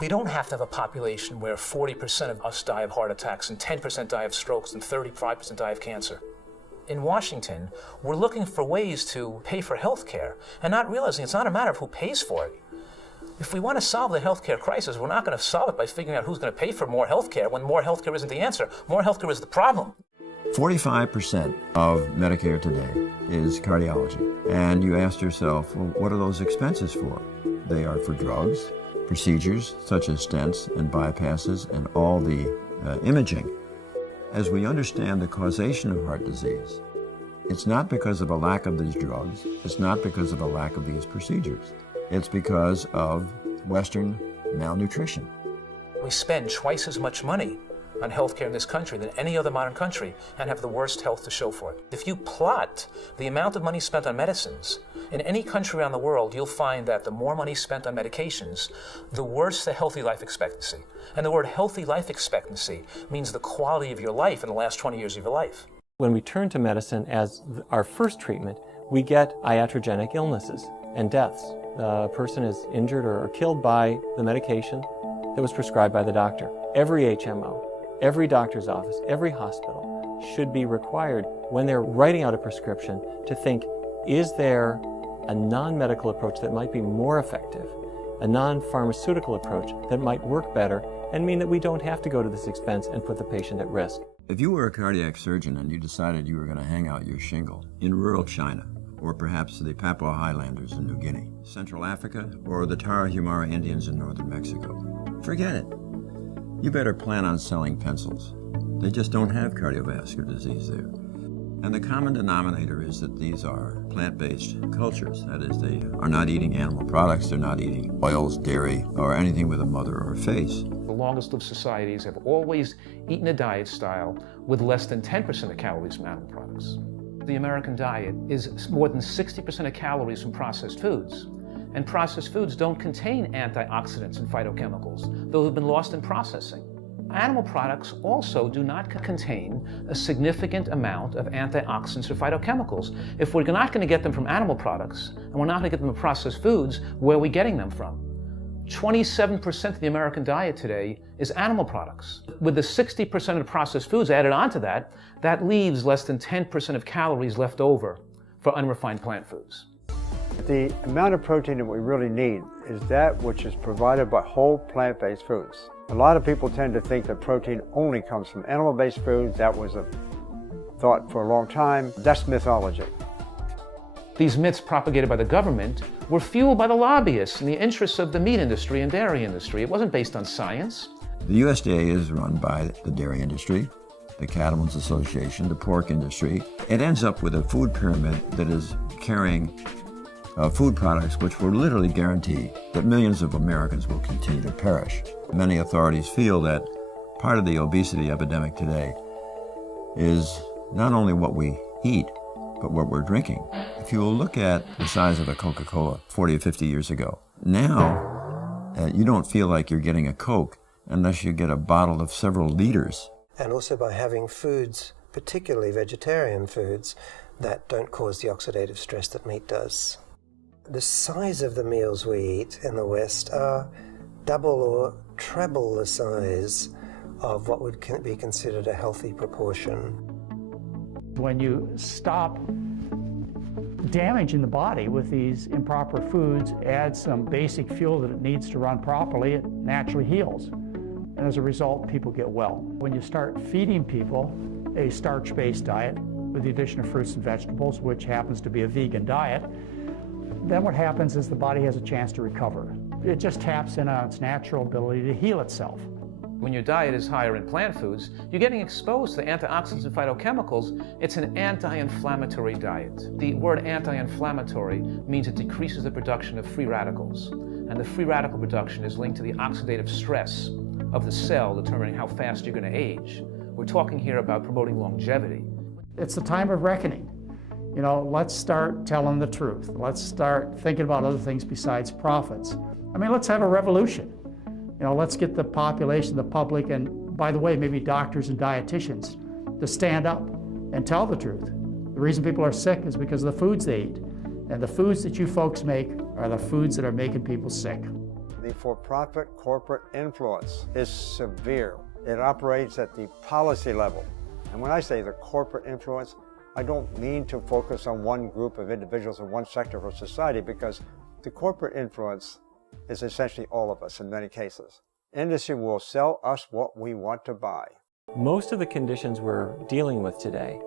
We don't have to have a population where 40% of us die of heart attacks and 10% die of strokes and 35% die of cancer. In Washington, we're looking for ways to pay for health care and not realizing it's not a matter of who pays for it. If we want to solve the health care crisis, we're not going to solve it by figuring out who's going to pay for more health care when more health care isn't the answer. More health care is the problem. 45% of Medicare today is cardiology. And you ask yourself, well, what are those expenses for? They are for drugs, procedures such as stents and bypasses and all the imaging. As we understand the causation of heart disease, it's not because of a lack of these drugs, it's not because of a lack of these procedures. It's because of Western malnutrition. We spend twice as much money on healthcare in this country than any other modern country and have the worst health to show for it. If you plot the amount of money spent on medicines in any country around the world, you'll find that the more money spent on medications, the worse the healthy life expectancy. And the word healthy life expectancy means the quality of your life in the last 20 years of your life. When we turn to medicine as our first treatment, we get iatrogenic illnesses and deaths. The person is injured or killed by the medication that was prescribed by the doctor. Every HMO, every doctor's office, every hospital should be required when they're writing out a prescription to think, is there a non-medical approach that might be more effective, a non-pharmaceutical approach that might work better and mean that we don't have to go to this expense and put the patient at risk. If you were a cardiac surgeon and you decided you were going to hang out your shingle in rural China, or perhaps the Papua Highlanders in New Guinea, Central Africa, or the Tarahumara Indians in northern Mexico, forget it. You better plan on selling pencils. They just don't have cardiovascular disease there. And the common denominator is that these are plant-based cultures. That is, they are not eating animal products, they're not eating oils, dairy, or anything with a mother or a face. The longest lived societies have always eaten a diet style with less than 10% of calories from animal products. The American diet is more than 60% of calories from processed foods. And processed foods don't contain antioxidants and phytochemicals. Those have been lost in processing. Animal products also do not contain a significant amount of antioxidants or phytochemicals. If we're not going to get them from animal products, and we're not going to get them from processed foods, where are we getting them from? 27% of the American diet today is animal products. With the 60% of processed foods added onto that, that leaves less than 10% of calories left over for unrefined plant foods. The amount of protein that we really need is that which is provided by whole plant-based foods. A lot of people tend to think that protein only comes from animal-based foods. That was a thought for a long time. That's mythology. These myths propagated by the government were fueled by the lobbyists and the interests of the meat industry and dairy industry. It wasn't based on science. The USDA is run by the dairy industry, the Cattlemen's Association, the pork industry. It ends up with a food pyramid that is carrying food products which will literally guarantee that millions of Americans will continue to perish. Many authorities feel that part of the obesity epidemic today is not only what we eat, but what we're drinking. If you will look at the size of a Coca-Cola 40 or 50 years ago, now you don't feel like you're getting a Coke unless you get a bottle of several liters. And also by having foods, particularly vegetarian foods, that don't cause the oxidative stress that meat does. The size of the meals we eat in the West are double or treble the size of what would be considered a healthy proportion. When you stop damaging the body with these improper foods, add some basic fuel that it needs to run properly, it naturally heals. And as a result, people get well. When you start feeding people a starch-based diet with the addition of fruits and vegetables, which happens to be a vegan diet, then what happens is the body has a chance to recover. It just taps in on its natural ability to heal itself. When your diet is higher in plant foods, you're getting exposed to antioxidants and phytochemicals. It's an anti-inflammatory diet. The word anti-inflammatory means it decreases the production of free radicals. And the free radical production is linked to the oxidative stress of the cell, determining how fast you're going to age. We're talking here about promoting longevity. It's the time of reckoning. You know, let's start telling the truth. Let's start thinking about other things besides profits. I mean, let's have a revolution. You know, let's get the population, the public, and by the way, maybe doctors and dietitians to stand up and tell the truth. The reason people are sick is because of the foods they eat. And the foods that you folks make are the foods that are making people sick. The The for-profit corporate influence is severe. It operates at the policy level. And when I say the corporate influence, I don't mean to focus on one group of individuals or one sector of society, because the corporate influence is essentially all of us in many cases. Industry will sell us what we want to buy. Most of the conditions we're dealing with today,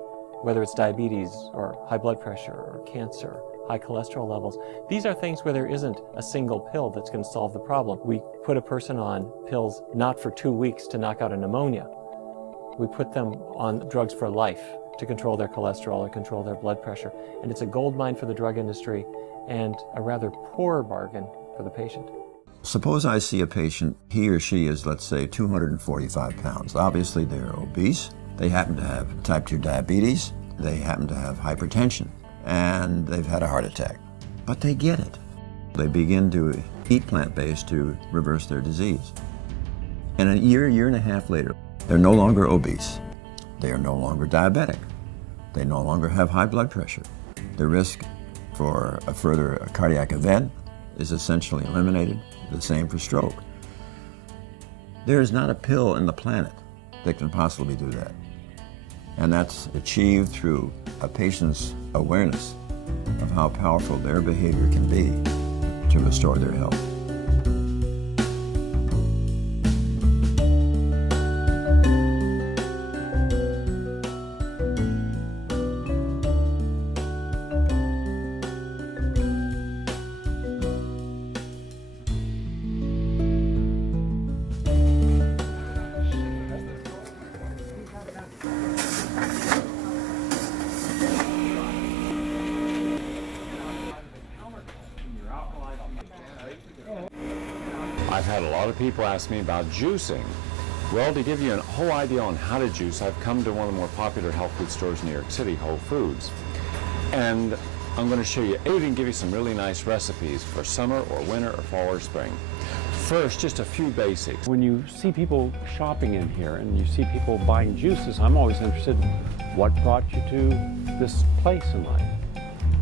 whether it's diabetes or high blood pressure or cancer, high cholesterol levels, these are things where there isn't a single pill that's going to solve the problem. We put a person on pills not for 2 weeks to knock out a pneumonia. We put them on drugs for life to control their cholesterol or control their blood pressure. And it's a gold mine for the drug industry and a rather poor bargain for the patient. Suppose I see a patient, he or she is, let's say, 245 pounds. Obviously, they're obese. They happen to have type 2 diabetes. They happen to have hypertension. And they've had a heart attack. But they get it. They begin to eat plant-based to reverse their disease. And a year and a half later, they're no longer obese. They are no longer diabetic. They no longer have high blood pressure. The risk for a further cardiac event is essentially eliminated. The same for stroke. There is not a pill in the planet that can possibly do that. And that's achieved through a patient's awareness of how powerful their behavior can be to restore their health. I've had a lot of people ask me about juicing. Well, to give you a whole idea on how to juice, I've come to one of the more popular health food stores in New York City, Whole Foods. And I'm going to show you, even give you some really nice recipes for summer or winter or fall or spring. First, just a few basics. When you see people shopping in here and you see people buying juices, I'm always interested in what brought you to this place in life.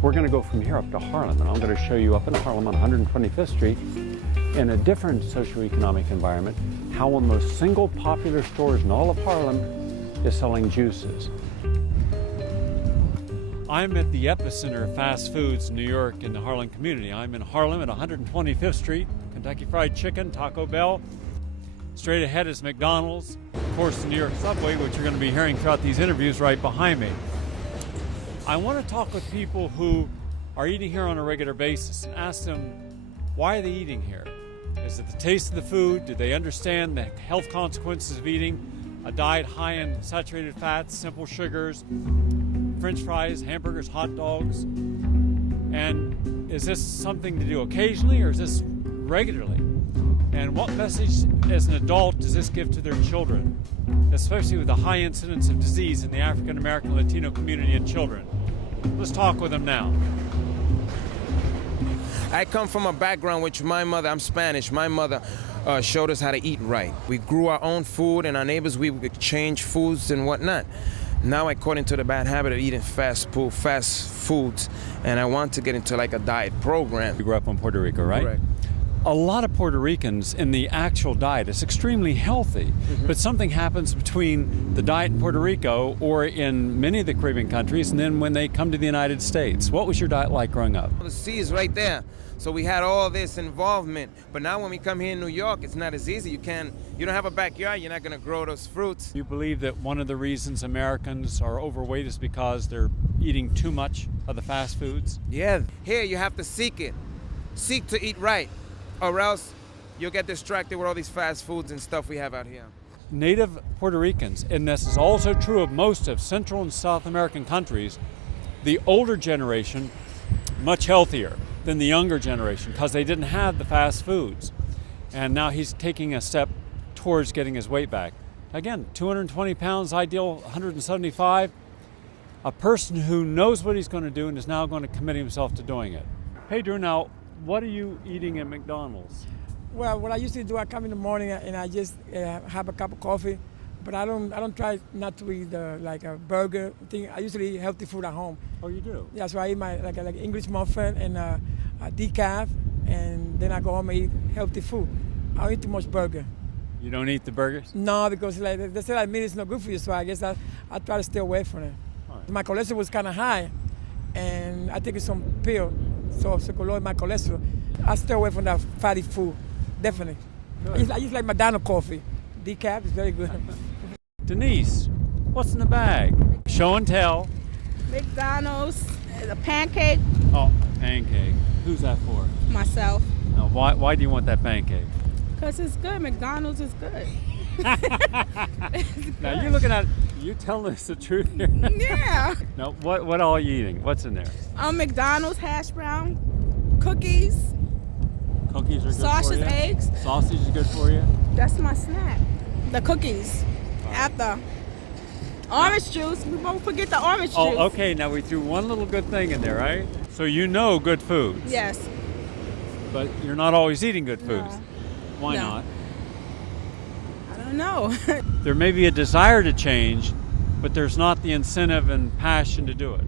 We're going to go from here up to Harlem, and I'm going to show you up in Harlem on 125th Street in a different socioeconomic environment how one of the most single popular stores in all of Harlem is selling juices. I'm at the epicenter of fast foods in New York in the Harlem community. I'm in Harlem at 125th Street, Kentucky Fried Chicken, Taco Bell. Straight ahead is McDonald's. Of course, the New York subway, which you're going to be hearing throughout these interviews right behind me. I want to talk with people who are eating here on a regular basis and ask them, why are they eating here? Is it the taste of the food? Do they understand the health consequences of eating a diet high in saturated fats, simple sugars, French fries, hamburgers, hot dogs? And is this something to do occasionally, or is this regularly? And what message as an adult does this give to their children, especially with the high incidence of disease in the African American Latino community and children? Let's talk with them now. I come from a background which my mother, I'm Spanish, my mother showed us how to eat right. We grew our own food, and our neighbors, we would exchange foods and whatnot. Now I caught into the bad habit of eating fast foods, and I want to get into like a diet program. You grew up in Puerto Rico, right? Correct. A lot of Puerto Ricans in the actual diet is extremely healthy, but something happens between the diet in Puerto Rico or in many of the Caribbean countries, and then when they come to the United States. What was your diet like growing up? The sea is right there, so we had all this involvement. But now when we come here in New York, it's not as easy. You don't have a backyard, you're not going to grow those fruits. You believe that one of the reasons Americans are overweight is because they're eating too much of the fast foods? Yeah, here you have to seek it. Seek to eat right, or else you'll get distracted with all these fast foods and stuff we have out here. Native Puerto Ricans, and this is also true of most of Central and South American countries, the older generation, much healthier than the younger generation because they didn't have the fast foods. And now he's taking a step towards getting his weight back. Again, 220 pounds, ideal 175. A person who knows what he's going to do and is now going to commit himself to doing it. Hey Drew, now, what are you eating at McDonald's? Well, what I usually do, I come in the morning and I just have a cup of coffee, but I don't try not to eat like a burger thing. I usually eat healthy food at home. Oh, you do? Yeah, so I eat my like English muffin and a decaf and then I go home and eat healthy food. I don't eat too much burger. You don't eat the burgers? No, because like they say that meat is not good for you, so I guess I try to stay away from it. Right. My cholesterol was kind of high, and I take some pill, so to lower my cholesterol. I stay away from that fatty food, definitely. I use like McDonald's coffee. Decaf is very good. Denise, what's in the bag? Show and tell. McDonald's, a pancake. Oh, pancake. Who's that for? Myself. Now, why do you want that pancake? Because it's good. McDonald's is good. Now you're looking at, you telling us the truth here. Yeah. Now, what all are you eating? What's in there? McDonald's hash brown, cookies. Cookies are good sausage, for you? eggs. Sausage is good for you? That's my snack. The cookies. After. Orange juice. We won't forget the orange juice. Oh, okay. Now we threw one little good thing in there, right? So you know good foods. Yes. But you're not always eating good foods. No. Why No. not? I don't know. There may be a desire to change, but there's not the incentive and passion to do it.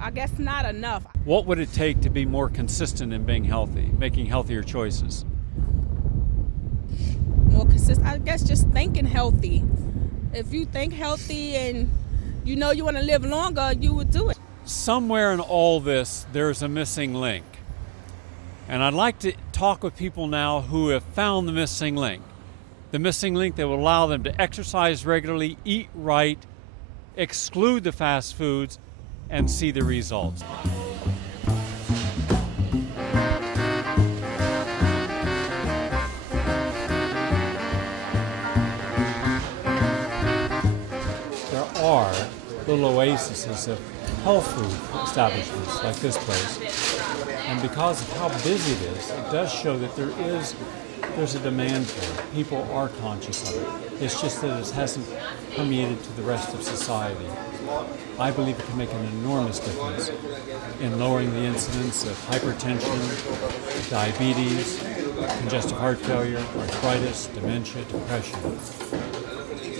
I guess not enough. What would it take to be more consistent in being healthy, making healthier choices? More consistent. I guess just thinking healthy. If you think healthy and you know you want to live longer, you would do it. Somewhere in all this, there's a missing link. And I'd like to talk with people now who have found the missing link. The missing link that will allow them to exercise regularly, eat right, exclude the fast foods, and see the results. There are little oases of health food establishments like this place. And because of how busy it is, it does show that there's a demand for it. People are conscious of it. It's just that it hasn't permeated to the rest of society. I believe it can make an enormous difference in lowering the incidence of hypertension, diabetes, congestive heart failure, arthritis, dementia, depression.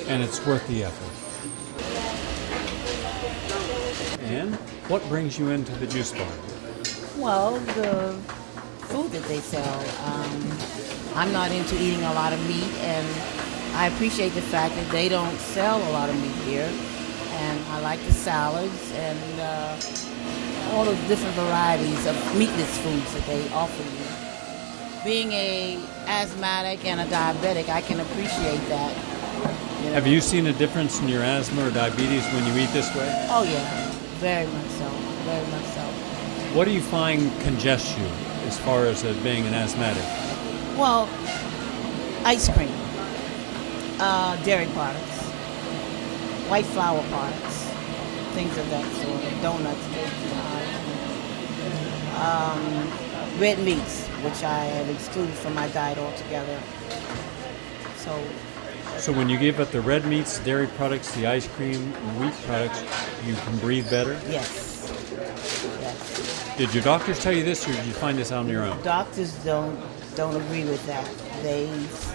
And it's worth the effort. And what brings you into the juice bar? Well, the food that they sell. I'm not into eating a lot of meat, and I appreciate the fact that they don't sell a lot of meat here. And I like the salads and all the different varieties of meatless foods that they offer you. Being a asthmatic and a diabetic, I can appreciate that. You know? Have you seen a difference in your asthma or diabetes when you eat this way? Oh yeah, very much so, very much so. What do you find congests you as far as being an asthmatic? Well, ice cream, dairy products, white flour products, things of that sort, donuts, red meats, which I have excluded from my diet altogether. So when you give up the red meats, dairy products, the ice cream, and wheat products, you can breathe better? Yes. Yes. Did your doctors tell you this, or did you find this out on your own? Doctors don't agree with that. They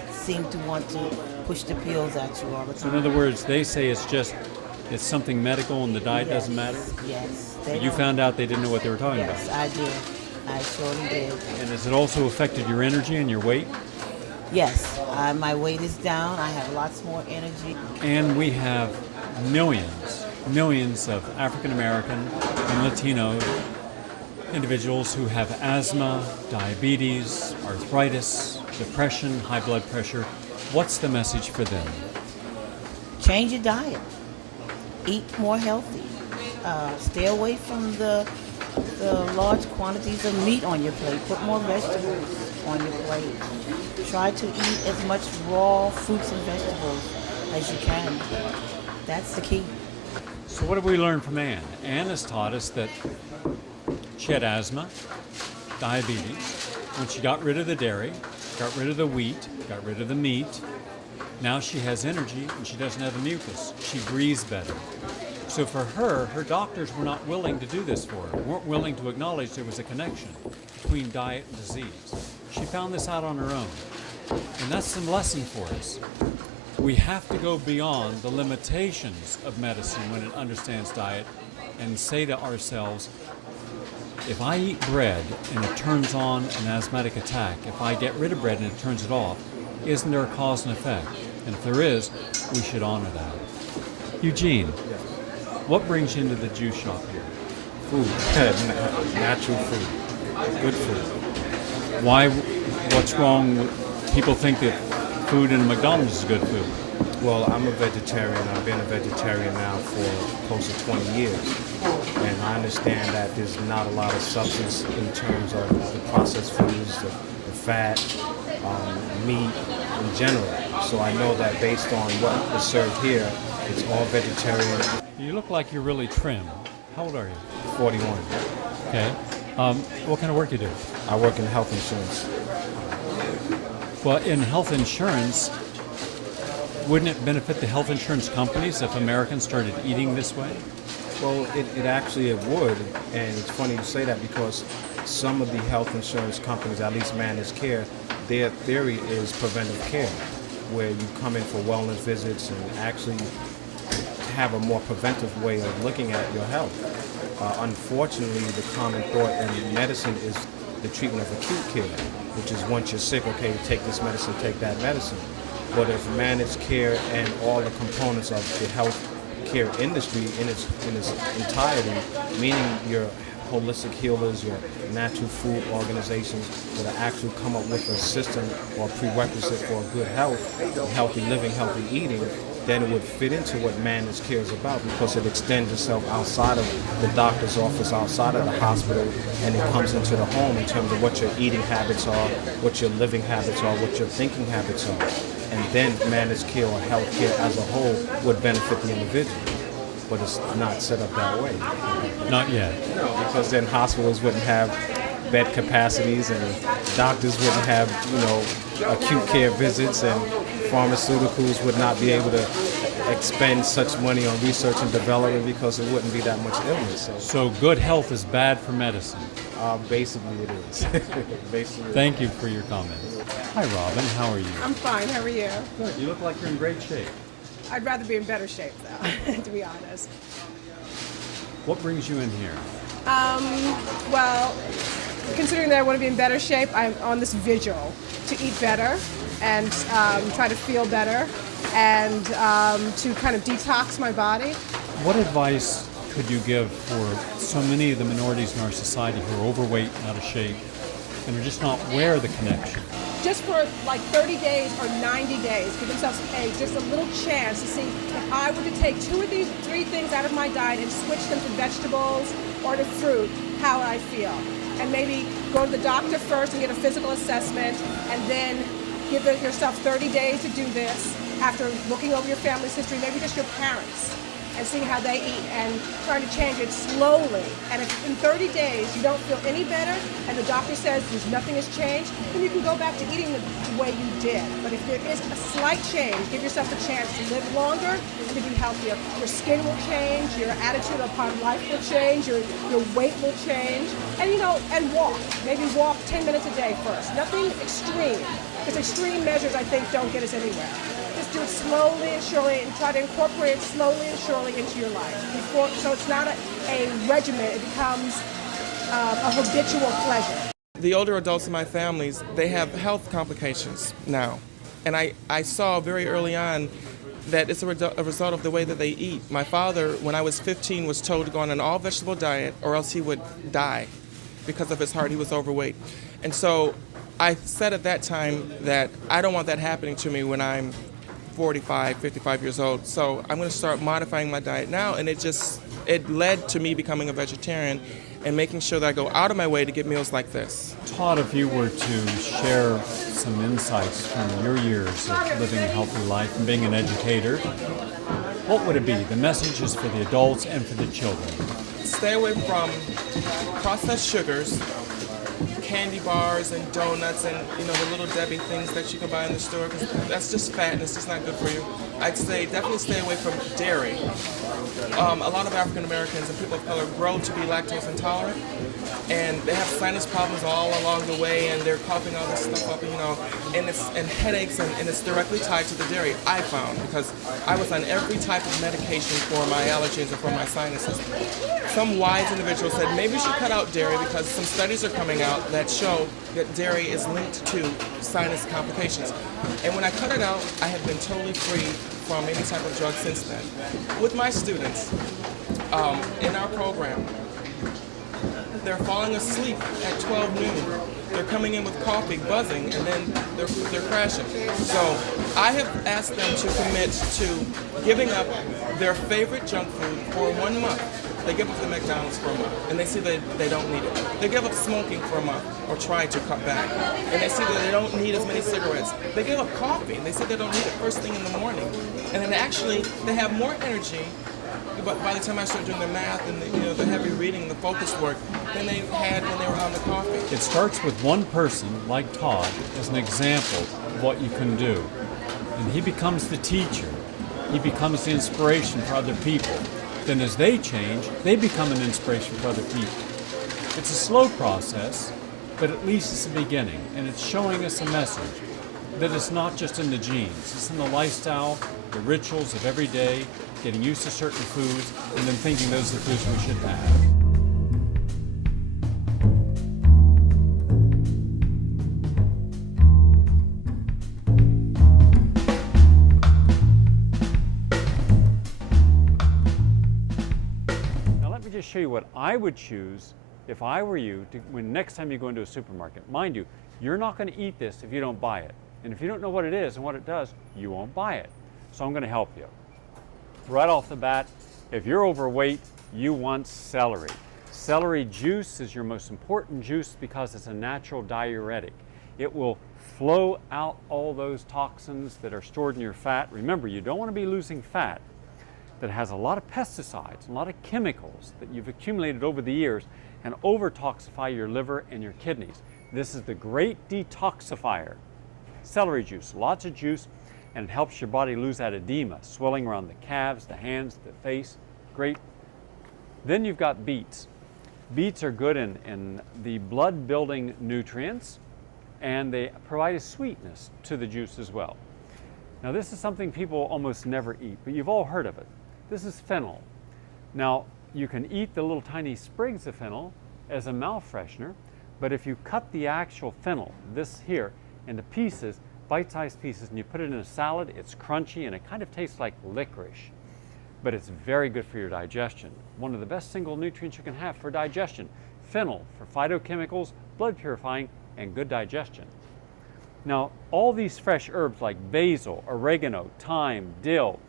seem to want to push the pills at you all the time. So in other words, they say it's something medical and the diet doesn't matter? Yes. But you found out they didn't know what they were talking about? Yes, I did. I surely did. And has it also affected your energy and your weight? Yes. My weight is down. I have lots more energy. And we have millions of African American and Latino individuals who have asthma, diabetes, arthritis, depression, high blood pressure. What's the message for them? Change your diet. Eat more healthy. Stay away from the large quantities of meat on your plate. Put more vegetables on your plate. Try to eat as much raw fruits and vegetables as you can. That's the key. So what have we learned from Ann? Ann has taught us that she had asthma, diabetes. When she got rid of the dairy, got rid of the wheat, got rid of the meat, now she has energy and she doesn't have the mucus. She breathes better. So for her doctors were not willing to do this for her, weren't willing to acknowledge there was a connection between diet and disease. She found this out on her own. And that's some lesson for us. We have to go beyond the limitations of medicine when it understands diet and say to ourselves, If I eat bread and it turns on an asthmatic attack, if I get rid of bread and it turns it off, isn't there a cause and effect? And if there is, we should honor that. Eugene, what brings you into the juice shop here? Food, natural food, good food. Why? What's wrong with people think that food in McDonald's is good food? Well, I'm a vegetarian. I've been a vegetarian now for close to 20 years. And I understand that there's not a lot of substance in terms of the processed foods, the fat, meat in general. So I know that based on what is served here, it's all vegetarian. You look like you're really trim. How old are you? 41. Okay. What kind of work do you do? I work in health insurance. Well, in health insurance, wouldn't it benefit the health insurance companies if Americans started eating this way? Well, it actually would, and it's funny you say that because some of the health insurance companies, at least managed care, their theory is preventive care, where you come in for wellness visits and actually have a more preventive way of looking at your health. Unfortunately, the common thought in medicine is the treatment of acute care, which is once you're sick, okay, take this medicine, take that medicine. But if managed care and all the components of the health care industry in its entirety, meaning your holistic healers, your natural food organizations that actually come up with a system or prerequisite for good health, healthy living, healthy eating, then it would fit into what managed care is about because it extends itself outside of the doctor's office, outside of the hospital, and it comes into the home in terms of what your eating habits are, what your living habits are, what your thinking habits are. And then managed care or health care as a whole would benefit the individual. But it's not set up that way. Not yet. No, because then hospitals wouldn't have bed capacities and doctors wouldn't have, acute care visits, and pharmaceuticals would not be able to expend such money on research and development because there wouldn't be that much illness. So good health is bad for medicine? Basically it is. Basically. Thank you for your comments. Hi Robin, how are you? I'm fine, how are you? Good, you look like you're in great shape. I'd rather be in better shape though, to be honest. What brings you in here? Well, considering that I want to be in better shape, I'm on this vigil to eat better and try to feel better and to kind of detox my body. What advice could you give for so many of the minorities in our society who are overweight, out of shape, and are just not aware of the connection? Just for like 30 days or 90 days, give themselves just a little chance to see if I were to take 2 of these 3 things out of my diet and switch them to vegetables or to fruit, how would I feel? And maybe go to the doctor first and get a physical assessment, and then give yourself 30 days to do this after looking over your family's history, maybe just your parents, and seeing how they eat and trying to change it slowly. And if in 30 days you don't feel any better and the doctor says nothing has changed, then you can go back to eating the way you did. But if there is a slight change, give yourself a chance to live longer and to be healthier. Your skin will change, your attitude upon life will change, your weight will change, and and walk. Maybe walk 10 minutes a day first. Nothing extreme, because extreme measures I think don't get us anywhere. Just do it slowly and surely and try to incorporate it slowly and surely into your life. So it's not a regimen, it becomes a habitual pleasure. The older adults in my families, they have health complications now. And I saw very early on that it's a result of the way that they eat. My father, when I was 15, was told to go on an all-vegetable diet or else he would die because of his heart. He was overweight. And so I said at that time that I don't want that happening to me when I'm 45, 55 years old. So I'm going to start modifying my diet now, and it led to me becoming a vegetarian and making sure that I go out of my way to get meals like this. Todd, if you were to share some insights from your years of living a healthy life and being an educator, what would it be? The message is for the adults and for the children. Stay away from processed sugars, candy bars and donuts and the little Debbie things that you can buy in the store, because that's just fat and it's just not good for you. I'd say definitely stay away from dairy. A lot of African Americans and people of color grow to be lactose intolerant, and they have sinus problems all along the way, and they're coughing all this stuff up, and headaches, and it's directly tied to the dairy, I found, because I was on every type of medication for my allergies and for my sinuses. Some wise individuals said maybe you should cut out dairy because some studies are coming out that show that dairy is linked to sinus complications. And when I cut it out, I have been totally free from any type of drug since then. With my students, in our program, they're falling asleep at 12 noon. They're coming in with coffee, buzzing, and then they're crashing. So I have asked them to commit to giving up their favorite junk food for 1 month. They give up the McDonald's for a month, and they see that they don't need it. They give up smoking for a month, or try to cut back, and they see that they don't need as many cigarettes. They give up coffee, and they say they don't need it first thing in the morning. And then actually, they have more energy, but by the time I start doing the math and the heavy reading, the focus work, than they had when they were on the coffee. It starts with one person, like Todd, as an example of what you can do. And he becomes the teacher. He becomes the inspiration for other people. Then as they change, they become an inspiration for other people. It's a slow process, but at least it's the beginning, and it's showing us a message that it's not just in the genes, it's in the lifestyle, the rituals of every day, getting used to certain foods, and then thinking those are the foods we should have. Show you what I would choose if I were you when next time you go into a supermarket. Mind you, you're not going to eat this if you don't buy it. And if you don't know what it is and what it does, you won't buy it. So I'm going to help you. Right off the bat, if you're overweight, you want celery. Celery juice is your most important juice because it's a natural diuretic. It will flow out all those toxins that are stored in your fat. Remember, you don't want to be losing fat that has a lot of pesticides, a lot of chemicals that you've accumulated over the years and over-toxify your liver and your kidneys. This is the great detoxifier. Celery juice, lots of juice, and it helps your body lose that edema, swelling around the calves, the hands, the face. Great. Then you've got beets. Beets are good in the blood-building nutrients, and they provide a sweetness to the juice as well. Now this is something people almost never eat, but you've all heard of it. This is fennel. Now, you can eat the little tiny sprigs of fennel as a mouth freshener, but if you cut the actual fennel, this here, into pieces, bite-sized pieces, and you put it in a salad, it's crunchy and it kind of tastes like licorice, but it's very good for your digestion. One of the best single nutrients you can have for digestion. Fennel for phytochemicals, blood purifying, and good digestion. Now, all these fresh herbs like basil, oregano, thyme, dill,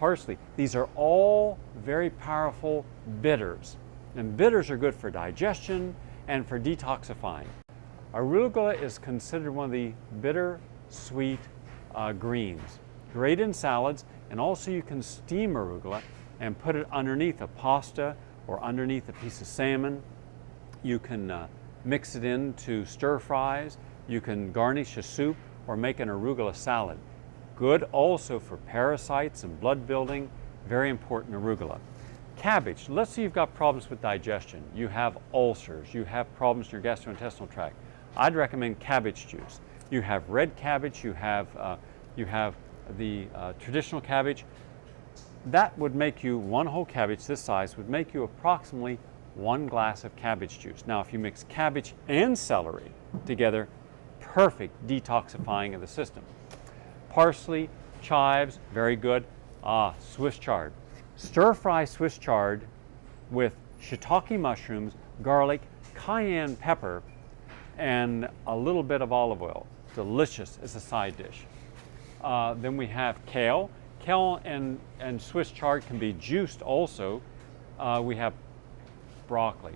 parsley, these are all very powerful bitters. And bitters are good for digestion and for detoxifying. Arugula is considered one of the bitter, sweet greens. Great in salads, and also you can steam arugula and put it underneath a pasta or underneath a piece of salmon. You can mix it into stir fries. You can garnish a soup or make an arugula salad. Good also for parasites and blood building, very important arugula. Cabbage, let's say you've got problems with digestion. You have ulcers, you have problems in your gastrointestinal tract. I'd recommend cabbage juice. You have red cabbage, you have the traditional cabbage. That would make you, one whole cabbage this size would make you approximately 1 glass of cabbage juice. Now if you mix cabbage and celery together, perfect detoxifying of the system. Parsley, chives, very good. Swiss chard. Stir fry Swiss chard with shiitake mushrooms, garlic, cayenne pepper, and a little bit of olive oil. Delicious as a side dish. Then we have kale. Kale and Swiss chard can be juiced also. We have broccoli.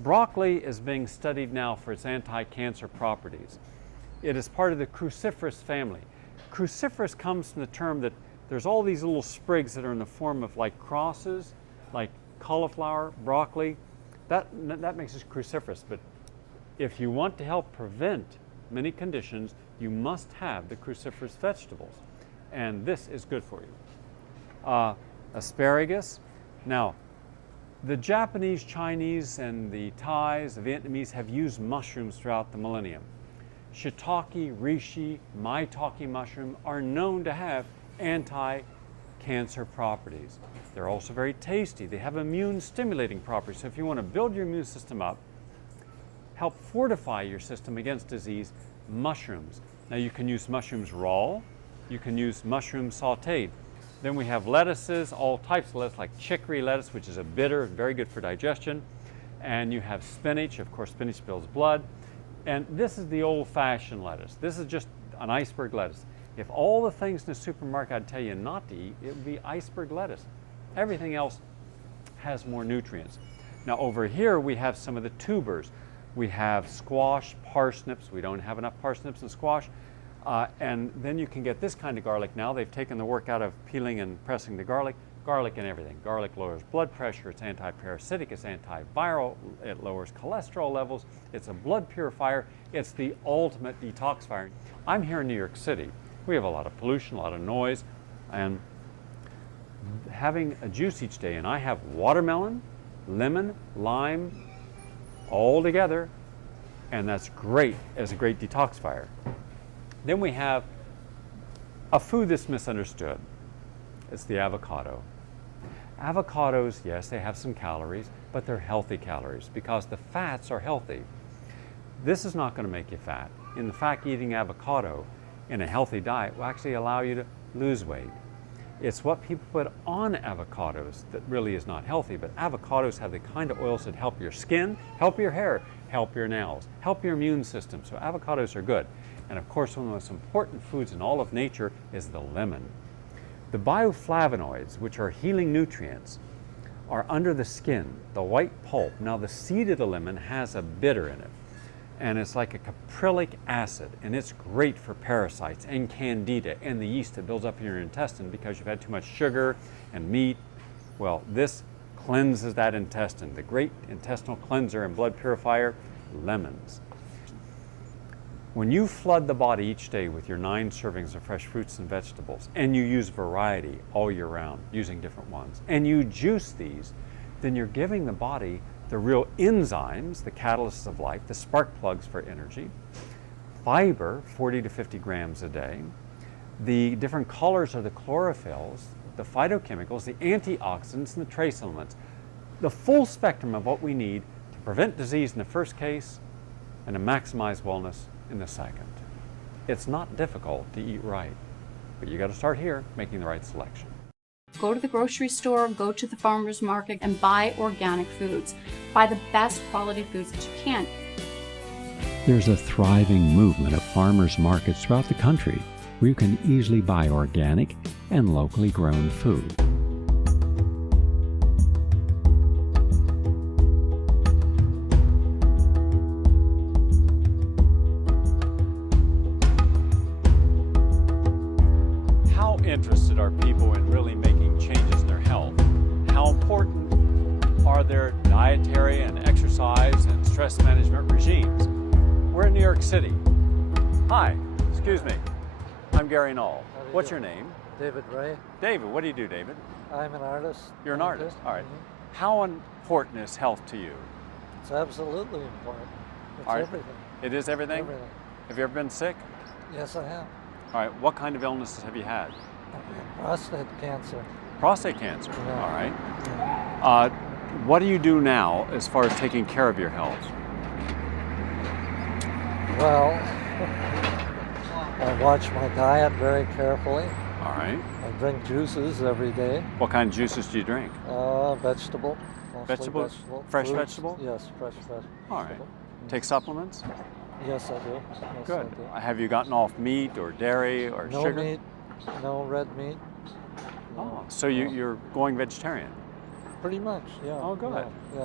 Broccoli is being studied now for its anti-cancer properties. It is part of the cruciferous family. Cruciferous comes from the term that there's all these little sprigs that are in the form of like crosses, like cauliflower, broccoli. That makes us cruciferous. But if you want to help prevent many conditions, you must have the cruciferous vegetables. and this is good for you. Asparagus. Now, the Japanese, Chinese, and the Thais, the Vietnamese have used mushrooms throughout the millennium. Shiitake, reishi, maitake mushroom are known to have anti-cancer properties. They're also very tasty. They have immune stimulating properties. So if you want to build your immune system up, help fortify your system against disease, mushrooms. Now you can use mushrooms raw, you can use mushrooms sauteed. Then we have lettuces, all types of lettuce, like chicory lettuce, which is a bitter, very good for digestion. And you have spinach. Of course, spinach spills blood. And this is the old-fashioned lettuce. This is just an iceberg lettuce. If all the things in the supermarket I'd tell you not to eat, it would be iceberg lettuce. Everything else has more nutrients. Now over here we have some of the tubers. We have squash, parsnips. We don't have enough parsnips and squash. And then you can get this kind of garlic now. They've taken the work out of peeling and pressing the garlic. Garlic and everything. Garlic lowers blood pressure, it's anti-parasitic, it's antiviral, it lowers cholesterol levels, it's a blood purifier, it's the ultimate detoxifier. I'm here in New York City. We have a lot of pollution, a lot of noise, and having a juice each day, and I have watermelon, lemon, lime, all together, and that's great as a great detoxifier. Then we have a food that's misunderstood. It's the avocado. Avocados, yes, they have some calories, but they're healthy calories because the fats are healthy. This is not going to make you fat. In fact, eating avocado in a healthy diet will actually allow you to lose weight. It's what people put on avocados that really is not healthy, but avocados have the kind of oils that help your skin, help your hair, help your nails, help your immune system. So avocados are good. And of course, one of the most important foods in all of nature is the lemon. The bioflavonoids, which are healing nutrients, are under the skin, the white pulp. Now the seed of the lemon has a bitter in it, and it's like a caprylic acid, and it's great for parasites and candida and the yeast that builds up in your intestine because you've had too much sugar and meat. Well, this cleanses that intestine. The great intestinal cleanser and blood purifier, lemons. When you flood the body each day with your 9 servings of fresh fruits and vegetables, and you use variety all year round, using different ones, and you juice these, then you're giving the body the real enzymes, the catalysts of life, the spark plugs for energy, fiber, 40 to 50 grams a day, the different colors of the chlorophylls, the phytochemicals, the antioxidants, and the trace elements, the full spectrum of what we need to prevent disease in the first case and to maximize wellness in the second. It's not difficult to eat right, but you got to start here, making the right selection. Go to the grocery store, go to the farmer's market, and buy organic foods. Buy the best quality foods that you can. There's a thriving movement of farmers markets throughout the country where you can easily buy organic and locally grown food. Interested are people in really making changes in their health? How important are their dietary and exercise and stress management regimes? We're in New York City. Hi, excuse me. I'm Gary Null. What's your name? David Ray. David, what do you do, David? I'm an artist. You're an artist, all right. Mm-hmm. How important is health to you? It's absolutely important. It's everything. It is everything? Everything. Have you ever been sick? Yes, I have. All right, what kind of illnesses have you had? Prostate cancer. Prostate cancer, Yeah. all right. What do you do now as far as taking care of your health? Well, I watch my diet very carefully. All right. I drink juices every day. What kind of juices do you drink? Vegetable. Vegetable? Fresh Fruits. vegetable? Yes, fresh vegetable. All right. Take supplements? Yes, I do. Yes, Good. I do. Have you gotten off meat or dairy or No sugar? meat, no red meat. Oh, so you're going vegetarian? Pretty much, yeah. Oh, good. Yeah.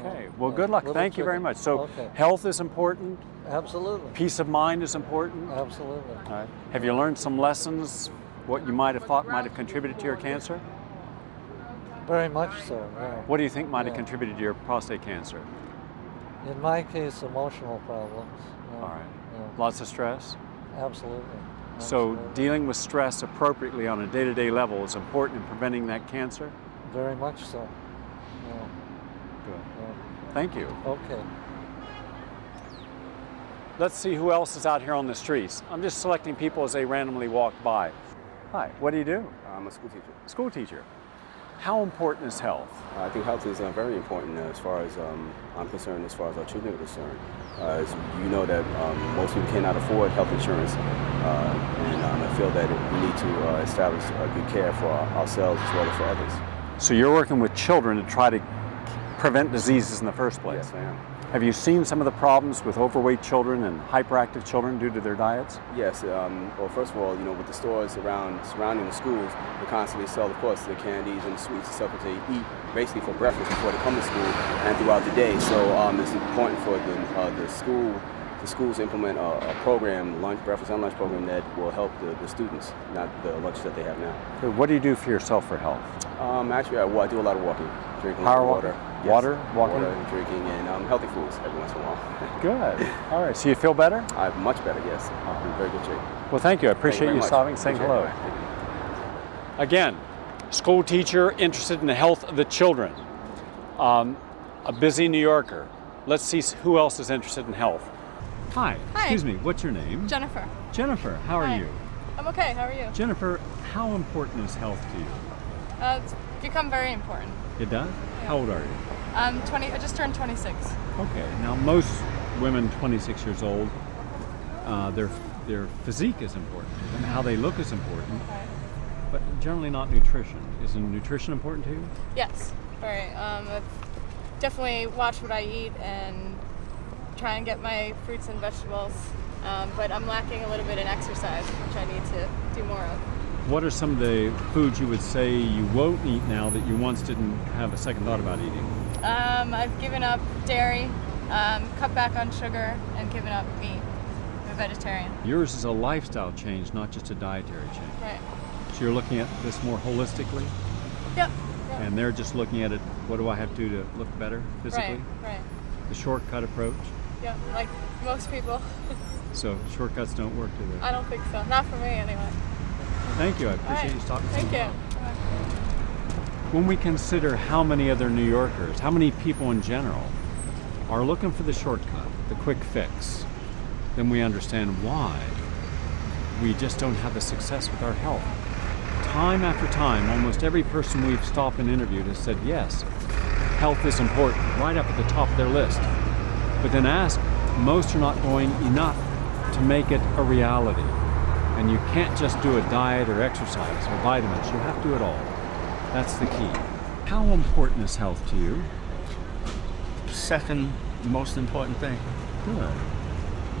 Okay. Yeah. Well, Yeah. good luck. Little Thank you very chicken. much. So Okay. health is important. Absolutely. Peace of mind is important. Absolutely. All right. Have you learned some lessons, what you might have thought might have contributed to your cancer? Very much so, yeah. What do you think might have Yeah. contributed to your prostate cancer? In my case, emotional problems. Yeah. All right. Yeah. Lots of stress? Absolutely. So dealing with stress appropriately on a day-to-day level is important in preventing that cancer? Very much so. Yeah. Good. Thank you. Okay. Let's see who else is out here on the streets. I'm just selecting people as they randomly walk by. Hi, what do you do? I'm a school teacher. School teacher. How important is health? I think health is very important as far as I'm concerned, as far as our children are concerned. As you know that most people cannot afford health insurance, and I feel that we need to establish good care for ourselves as well as for others. So you're working with children to try to prevent diseases in the first place? Yes, I am. Have you seen some of the problems with overweight children and hyperactive children due to their diets? Yes. Well, first of all, you know, with the stores surrounding the schools, they constantly sell, of course, the candies and the sweets and stuff that they eat basically for breakfast before they come to school and throughout the day. So it's important for the schools implement a program, breakfast and lunch program that will help the students, not the lunches that they have now. So what do you do for yourself for health? Actually, I do a lot of walking, drinking Power water. Yes. Water? Walking? Water and drinking, and healthy foods every once in a while. Good. All right. So you feel better? I'm much better, yes. I'm in very good shape. Well, thank you. I appreciate you stopping, saying hello. Again, school teacher interested in the health of the children. A busy New Yorker. Let's see who else is interested in health. Hi. Hi. Excuse me. What's your name? Jennifer. Jennifer, how are you? I'm okay. How are you? Jennifer, how important is health to you? It's become very important. It does? Yeah. How old are you? I'm 20. I just turned 26. Okay. Now, most women 26 years old, their physique is important to them. How they look is important, but generally not nutrition. Is nutrition important to you? Yes. Very. I've definitely watched what I eat and try and get my fruits and vegetables, but I'm lacking a little bit in exercise, which I need to do more of. What are some of the foods you would say you won't eat now that you once didn't have a second thought about eating? I've given up dairy, cut back on sugar, and given up meat. I'm a vegetarian. Yours is a lifestyle change, not just a dietary change. Right. So you're looking at this more holistically? Yep. And they're just looking at it, what do I have to do to look better physically? Right. The shortcut approach? Yeah, like most people. So shortcuts don't work, do they? I don't think so. Not for me, anyway. Thank you. I appreciate you stopping. Thank you. When we consider how many other New Yorkers, how many people in general, are looking for the shortcut, the quick fix, then we understand why we just don't have the success with our health. Time after time, almost every person we've stopped and interviewed has said, yes, health is important, right up at the top of their list. But then ask, most are not doing enough to make it a reality. And you can't just do a diet or exercise or vitamins, you have to do it all. That's the key. How important is health to you? Second most important thing. Good.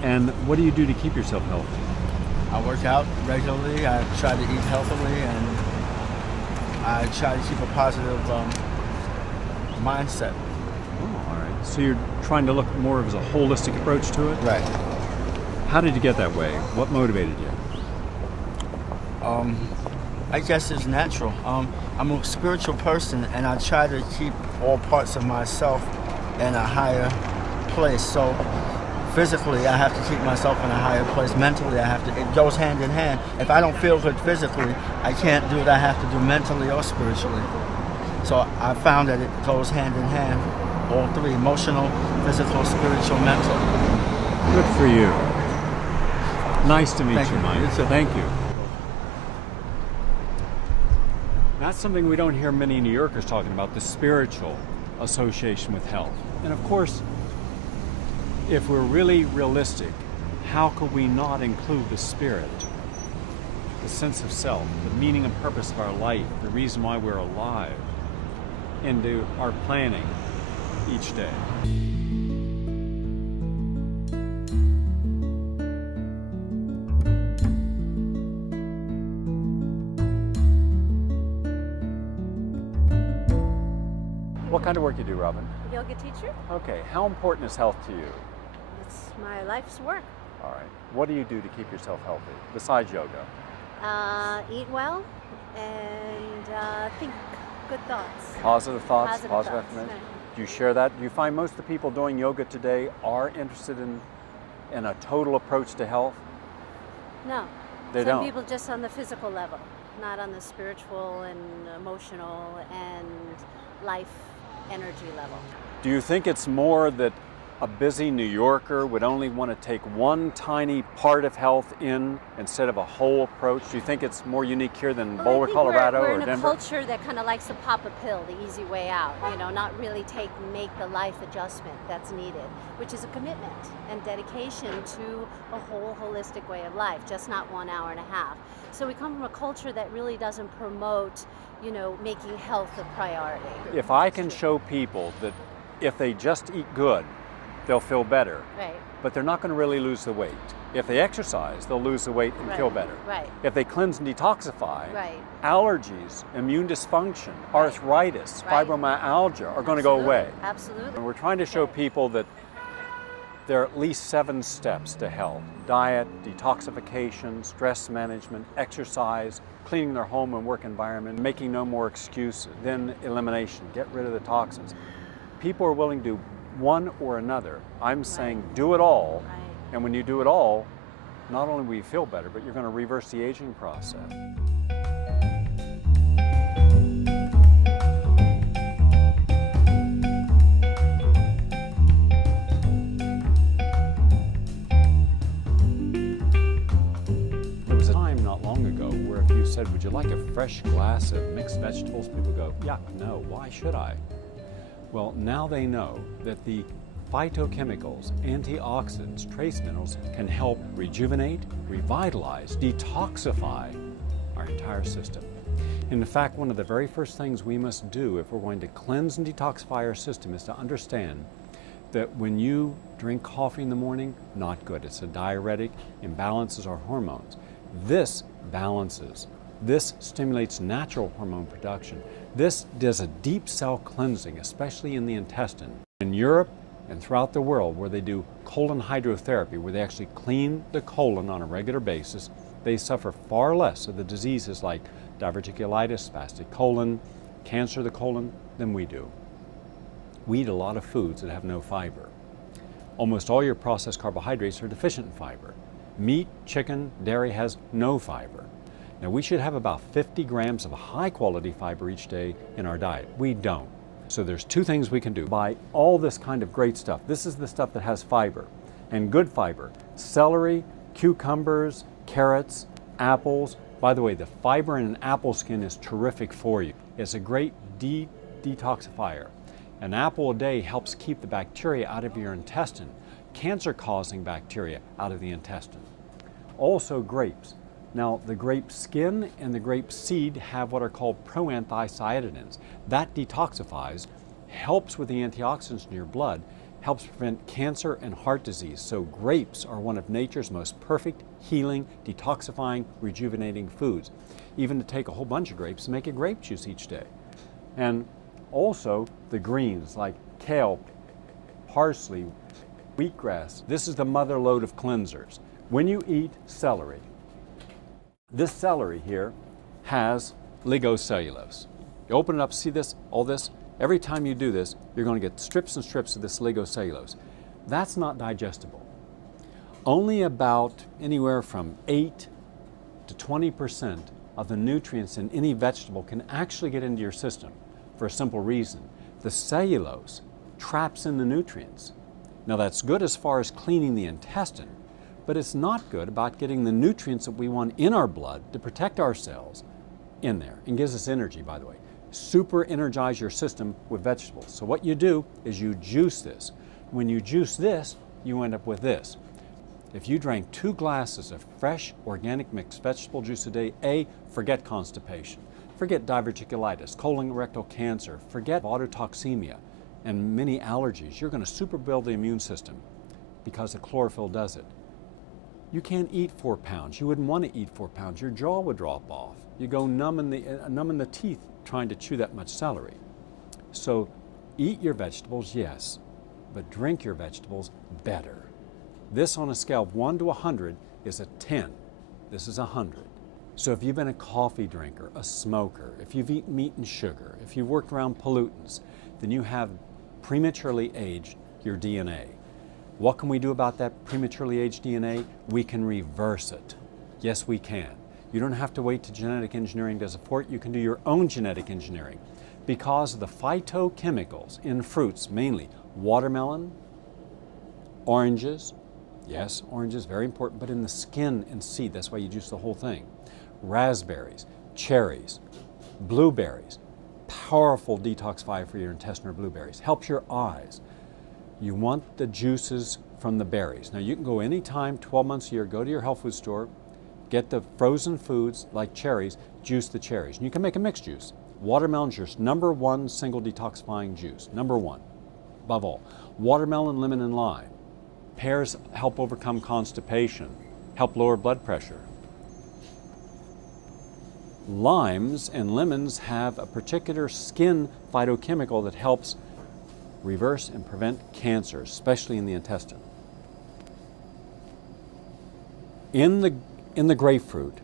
And what do you do to keep yourself healthy? I work out regularly, I try to eat healthily, and I try to keep a positive mindset. Oh, all right. So you're trying to look more of as a holistic approach to it? Right. How did you get that way? What motivated you? I guess it's natural. I'm a spiritual person, and I try to keep all parts of myself in a higher place. So physically, I have to keep myself in a higher place. Mentally, I have to. It goes hand in hand. If I don't feel good physically, I can't do what I have to do mentally or spiritually. So I found that it goes hand in hand, all three: emotional, physical, spiritual, mental. Good for you. Nice to meet you, Mike. Thank you. That's something we don't hear many New Yorkers talking about, the spiritual association with health. And of course, if we're really realistic, how could we not include the spirit, the sense of self, the meaning and purpose of our life, the reason why we're alive, into our planning each day? What kind of work you do, Robin? Yoga teacher. Okay, how important is health to you? It's my life's work. All right. What do you do to keep yourself healthy besides yoga? Eat well and think good thoughts. Positive thoughts, positive thoughts, affirmation. right. Do you share that? Do you find most of the people doing yoga today are interested in a total approach to health? No. They Some don't. people just on the physical level, not on the spiritual and emotional and life energy level. Do you think it's more that a busy New Yorker would only want to take one tiny part of health in instead of a whole approach? Do you think it's more unique here than Boulder, Colorado, we're or in a Denver? culture that kind of likes to pop a pill, the easy way out, you know, not really make the life adjustment that's needed, which is a commitment and dedication to a whole holistic way of life, just not 1 hour and a half. So we come from a culture that really doesn't promote, you know, making health a priority. If I can show people that if they just eat good, they'll feel better. Right. But they're not going to really lose the weight. If they exercise, they'll lose the weight and feel better. Right. If they cleanse and detoxify, Right. allergies, immune dysfunction, arthritis, fibromyalgia are going to go away. Absolutely. And we're trying to show people that there are at least 7 steps to health: diet, detoxification, stress management, exercise, cleaning their home and work environment, making no more excuses, then elimination, get rid of the toxins. People are willing to do one or another. I'm saying do it all, and when you do it all, not only will you feel better, but you're going to reverse the aging process. There was a time not long ago where if you said, would you like a fresh glass of mixed vegetables, people go, yeah, no, why should I? Well, now they know that the phytochemicals, antioxidants, trace minerals can help rejuvenate, revitalize, detoxify our entire system. In fact, one of the very first things we must do if we're going to cleanse and detoxify our system is to understand that when you drink coffee in the morning, not good. It's a diuretic, imbalances our hormones. This balances. This stimulates natural hormone production. This does a deep cell cleansing, especially in the intestine. In Europe and throughout the world, where they do colon hydrotherapy, where they actually clean the colon on a regular basis, they suffer far less of the diseases like diverticulitis, spastic colon, cancer of the colon than we do. We eat a lot of foods that have no fiber. Almost all your processed carbohydrates are deficient in fiber. Meat, chicken, dairy has no fiber. Now, we should have about 50 grams of high-quality fiber each day in our diet. We don't. So there's 2 things we can do. Buy all this kind of great stuff. This is the stuff that has fiber, and good fiber. Celery, cucumbers, carrots, apples. By the way, the fiber in an apple skin is terrific for you. It's a great detoxifier. An apple a day helps keep the bacteria out of your intestine, cancer-causing bacteria out of the intestine. Also grapes. Now, the grape skin and the grape seed have what are called proanthocyanidins. That detoxifies, helps with the antioxidants in your blood, helps prevent cancer and heart disease. So grapes are one of nature's most perfect healing, detoxifying, rejuvenating foods. Even to take a whole bunch of grapes and make a grape juice each day. And also the greens like kale, parsley, wheatgrass. This is the mother lode of cleansers. When you eat celery, this celery here has ligocellulose. You open it up, see this, all this? Every time you do this, you're going to get strips and strips of this ligocellulose. That's not digestible. Only about anywhere from 8 to 20% of the nutrients in any vegetable can actually get into your system for a simple reason. The cellulose traps in the nutrients. Now, that's good as far as cleaning the intestine, but it's not good about getting the nutrients that we want in our blood to protect our cells in there, and gives us energy, by the way. Super energize your system with vegetables. So what you do is you juice this. When you juice this, you end up with this. If you drank 2 glasses of fresh, organic mixed vegetable juice a day, forget constipation, forget diverticulitis, colorectal cancer, forget autotoxemia, and many allergies. You're going to super build the immune system because the chlorophyll does it. You can't eat 4 pounds. You wouldn't want to eat 4 pounds. Your jaw would drop off. You go numb in the teeth trying to chew that much celery. So eat your vegetables, yes, but drink your vegetables better. This on a scale of 1 to 100 is a 10. This is 100. So if you've been a coffee drinker, a smoker, if you've eaten meat and sugar, if you've worked around pollutants, then you have prematurely aged your DNA. What can we do about that prematurely aged DNA? We can reverse it. Yes, we can. You don't have to wait till genetic engineering does support. You can do your own genetic engineering because of the phytochemicals in fruits, mainly watermelon, oranges. Yes, oranges, very important, but in the skin and seed, that's why you juice the whole thing. Raspberries, cherries, blueberries, powerful detoxifier for your intestine or blueberries. Helps your eyes. You want the juices from the berries. Now you can go anytime, 12 months a year, go to your health food store, get the frozen foods like cherries, juice the cherries. And you can make a mixed juice. Watermelon's your #1 single detoxifying juice, #1, above all. Watermelon, lemon, and lime. Pears help overcome constipation, help lower blood pressure. Limes and lemons have a particular skin phytochemical that helps reverse and prevent cancer, especially in the intestine. In the grapefruit,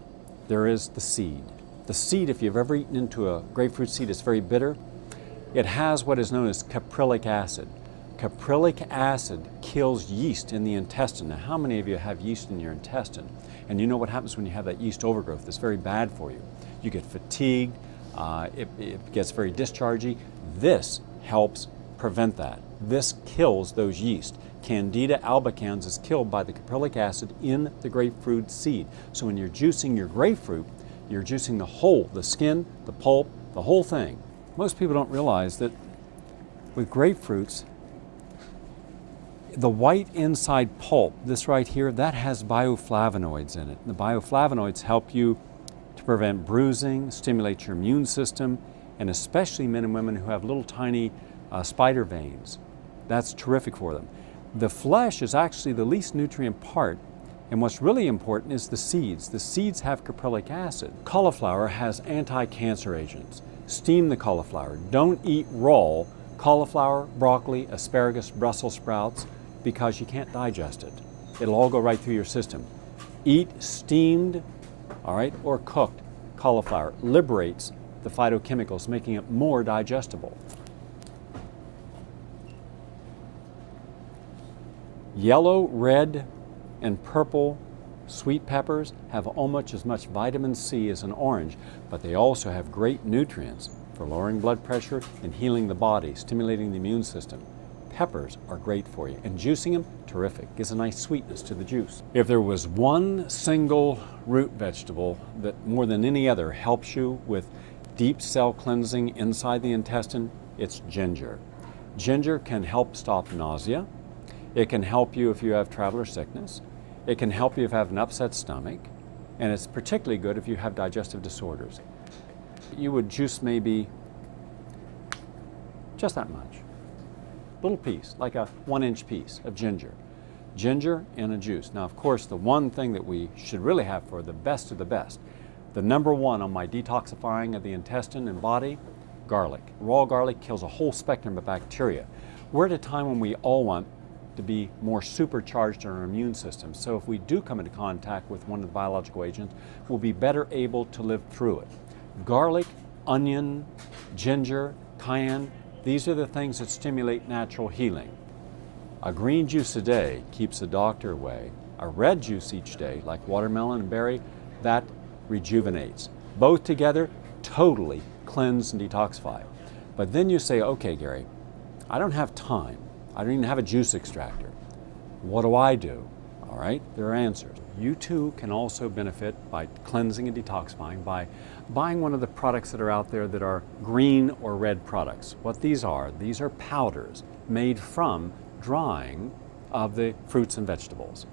there is the seed. The seed, if you've ever eaten into a grapefruit seed, is very bitter. It has what is known as caprylic acid. Caprylic acid kills yeast in the intestine. Now, how many of you have yeast in your intestine? And you know what happens when you have that yeast overgrowth? It's very bad for you. You get fatigued, it gets very dischargy. This helps prevent that. This kills those yeast. Candida albicans is killed by the caprylic acid in the grapefruit seed. So when you're juicing your grapefruit, you're juicing the whole, the skin, the pulp, the whole thing. Most people don't realize that with grapefruits, the white inside pulp, this right here, that has bioflavonoids in it. The bioflavonoids help you to prevent bruising, stimulate your immune system, and especially men and women who have little tiny spider veins. That's terrific for them. The flesh is actually the least nutrient part, and what's really important is the seeds. The seeds have caprylic acid. Cauliflower has anti-cancer agents. Steam the cauliflower. Don't eat raw cauliflower, broccoli, asparagus, Brussels sprouts, because you can't digest it. It'll all go right through your system. Eat steamed, all right, or cooked cauliflower. Liberates the phytochemicals, making it more digestible. Yellow, red, and purple sweet peppers have almost as much vitamin C as an orange, but they also have great nutrients for lowering blood pressure and healing the body, stimulating the immune system. Peppers are great for you, and juicing them, terrific. Gives a nice sweetness to the juice. If there was one single root vegetable that more than any other helps you with deep cell cleansing inside the intestine, it's ginger. Ginger can help stop nausea. It can help you if you have traveler sickness. It can help you if you have an upset stomach, and it's particularly good if you have digestive disorders. You would juice maybe just that much. Little piece, like a 1-inch piece of ginger. Ginger in a juice. Now, of course, the one thing that we should really have for the best of the best, the #1 on my detoxifying of the intestine and body, garlic. Raw garlic kills a whole spectrum of bacteria. We're at a time when we all want to be more supercharged in our immune system. So if we do come into contact with one of the biological agents, we'll be better able to live through it. Garlic, onion, ginger, cayenne, these are the things that stimulate natural healing. A green juice a day keeps the doctor away. A red juice each day, like watermelon and berry, that rejuvenates. Both together totally cleanse and detoxify. But then you say, okay, Gary, I don't have time. I don't even have a juice extractor. What do I do? All right, there are answers. You too can also benefit by cleansing and detoxifying by buying one of the products that are out there that are green or red products. What these are powders made from drying of the fruits and vegetables.